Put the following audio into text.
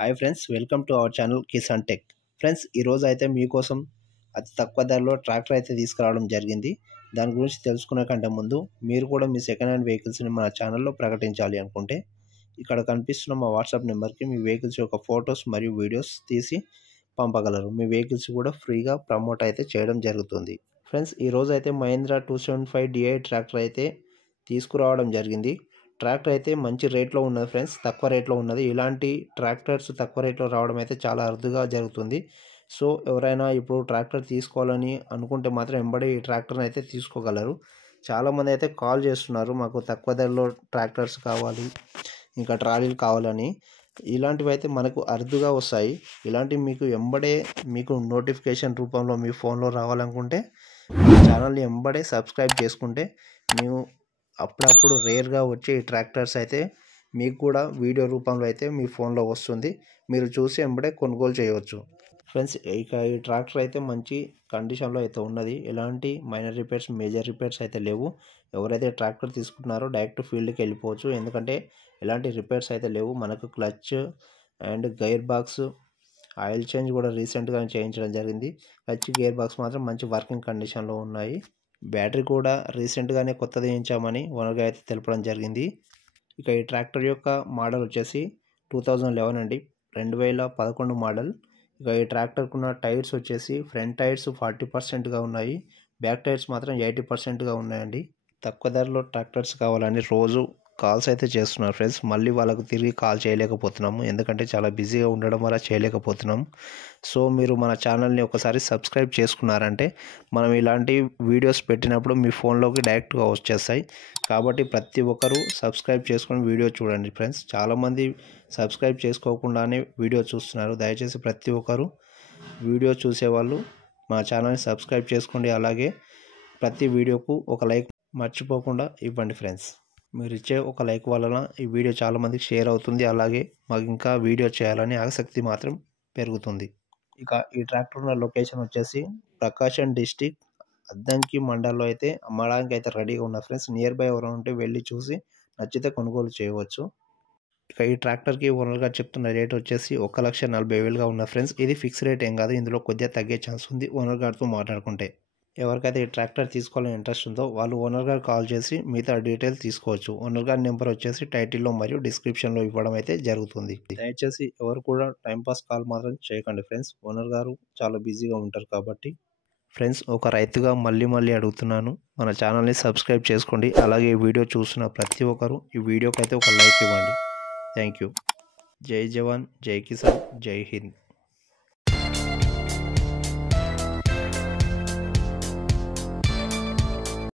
Hi friends, welcome to our channel Kisan tech. Friends, ఈరోజు అయితే మీకోసం అతి తక్కువ ధరలో ట్రాక్టర్ అయితే తీసుకురావడం జరిగింది. దాని గురించి తెలుసుకునే కంటే ముందు మీరు కూడా మీ సెకండ్ హ్యాండ్ వెహికల్స్ని మన ఛానల్లో ప్రకటించాలి అనుకుంటే ఇక్కడ కనిపిస్తున్న మా వాట్సాప్ నెంబర్కి మీ వెహికల్స్ యొక్క ఫొటోస్ మరియు వీడియోస్ తీసి పంపగలరు. మీ వెహికల్స్ కూడా ఫ్రీగా ప్రమోట్ అయితే చేయడం జరుగుతుంది. ఫ్రెండ్స్, ఈరోజు అయితే మహీంద్రా 275 DI ట్రాక్టర్ అయితే తీసుకురావడం జరిగింది. ట్రాక్టర్ అయితే మంచి రేట్లో ఉన్నది ఫ్రెండ్స్, తక్కువ రేట్లో ఉన్నది. ఇలాంటి ట్రాక్టర్స్ తక్కువ రేట్లో రావడం అయితే చాలా అరుదుగా జరుగుతుంది. సో ఎవరైనా ఇప్పుడు ట్రాక్టర్ తీసుకోవాలని అనుకుంటే మాత్రం వెంబడి ఈ ట్రాక్టర్ని అయితే తీసుకోగలరు. చాలామంది అయితే కాల్ చేస్తున్నారు, మాకు తక్కువ ధరలో ట్రాక్టర్స్ కావాలి, ఇంకా ట్రాలీలు కావాలని. ఇలాంటివి అయితే మనకు అరుదుగా వస్తాయి. ఇలాంటివి మీకు వెంబడే మీకు నోటిఫికేషన్ రూపంలో మీ ఫోన్లో రావాలనుకుంటే ఛానల్ని వెంబడే సబ్స్క్రైబ్ చేసుకుంటే మేము అప్పుడప్పుడు రేర్గా వచ్చే ఈ ట్రాక్టర్స్ అయితే మీకు కూడా వీడియో రూపంలో అయితే మీ ఫోన్లో వస్తుంది. మీరు చూసి వెంబడే కొనుగోలు చేయవచ్చు. ఫ్రెండ్స్, ఇక ఈ ట్రాక్టర్ అయితే మంచి కండిషన్లో అయితే ఉన్నది. ఎలాంటి మైనర్ రిపేర్స్, మేజర్ రిపేర్స్ అయితే లేవు. ఎవరైతే ట్రాక్టర్ తీసుకుంటున్నారో డైరెక్ట్ ఫీల్డ్కి వెళ్ళిపోవచ్చు, ఎందుకంటే ఎలాంటి రిపేర్స్ అయితే లేవు. మనకు clutch and gear box, oil change కూడా రీసెంట్గానే చేయించడం జరిగింది. క్లచ్, గేర్ బాక్స్ మాత్రం మంచి వర్కింగ్ కండిషన్లో ఉన్నాయి. బ్యాటరీ కూడా రీసెంట్గానే కొత్తది వేయించామని ఓనర్గా అయితే తెలపడం జరిగింది. ఇక ఈ ట్రాక్టర్ యొక్క మోడల్ వచ్చేసి 2011 అండి, 2011 మోడల్. ఇక ఈ ట్రాక్టర్కున్న టైర్స్ వచ్చేసి ఫ్రంట్ టైర్స్ 40%గా ఉన్నాయి, బ్యాక్ టైర్స్ మాత్రం 80%గా ఉన్నాయండి. తక్కువ ధరలో ట్రాక్టర్స్ కావాలని రోజు కాల్స్ అయితే చేస్తున్నారు ఫ్రెండ్స్. మళ్ళీ వాళ్ళకు తిరిగి కాల్ చేయలేకపోతున్నాము, ఎందుకంటే చాలా బిజీగా ఉండడం వల్ల చేయలేకపోతున్నాం. సో మీరు మన ఛానల్ని ఒకసారి సబ్స్క్రైబ్ చేసుకున్నారంటే మనం ఇలాంటి వీడియోస్ పెట్టినప్పుడు మీ ఫోన్లోకి డైరెక్ట్గా వచ్చేస్తాయి. కాబట్టి ప్రతి ఒక్కరూ సబ్స్క్రైబ్ చేసుకొని వీడియో చూడండి ఫ్రెండ్స్. చాలామంది సబ్స్క్రైబ్ చేసుకోకుండానే వీడియో చూస్తున్నారు. దయచేసి ప్రతి ఒక్కరూ వీడియో చూసేవాళ్ళు మా ఛానల్ని సబ్స్క్రైబ్ చేసుకోండి. అలాగే ప్రతి వీడియోకు ఒక లైక్ మర్చిపోకుండా ఇవ్వండి ఫ్రెండ్స్. మీరు ఇచ్చే ఒక లైక్ వలన ఈ వీడియో చాలామందికి షేర్ అవుతుంది. అలాగే మాకు ఇంకా వీడియో చేయాలని ఆసక్తి మాత్రం పెరుగుతుంది. ఇక ఈ ట్రాక్టర్ ఉన్న లొకేషన్ వచ్చేసి ప్రకాశం డిస్టిక్ అద్దంకి మండల్లో అయితే అమ్మడానికి అయితే రెడీగా ఉన్న ఫ్రెండ్స్. నియర్ బై ఎవరైనా ఉంటే వెళ్ళి చూసి నచ్చితే కొనుగోలు చేయవచ్చు. ఇక ఈ ట్రాక్టర్కి ఓనర్ గారు చెప్తున్న రేట్ వచ్చేసి 1,40,000గా ఉన్న ఫ్రెండ్స్. ఇది ఫిక్స్ రేట్ ఏం కాదు, ఇందులో కొద్దిగా తగ్గే ఛాన్స్ ఉంది ఓనర్ గారితో మాట్లాడుకుంటే. ఎవరికైతే ఈ ట్రాక్టర్ తీసుకోవాలని ఇంట్రెస్ట్ ఉందో వాళ్ళు ఓనర్ గారు కాల్ చేసి మిగతా డీటెయిల్స్ తీసుకోవచ్చు. ఓనర్ గారి నెంబర్ వచ్చేసి టైటిల్లో మరియు డిస్క్రిప్షన్లో ఇవ్వడం అయితే జరుగుతుంది. దయచేసి ఎవరు కూడా టైంపాస్ కాల్ మాత్రం చేయకండి ఫ్రెండ్స్, ఓనర్ గారు చాలా బిజీగా ఉంటారు కాబట్టి. ఫ్రెండ్స్, ఒక రైతుగా మళ్ళీ అడుగుతున్నాను, మన ఛానల్ని సబ్స్క్రైబ్ చేసుకోండి. అలాగే ఈ వీడియో చూస్తున్న ప్రతి ఒక్కరు ఈ వీడియోకి అయితే ఒక లైక్ ఇవ్వండి. Thank you. జై జవాన్, జై కిసాన్, జై హింద్.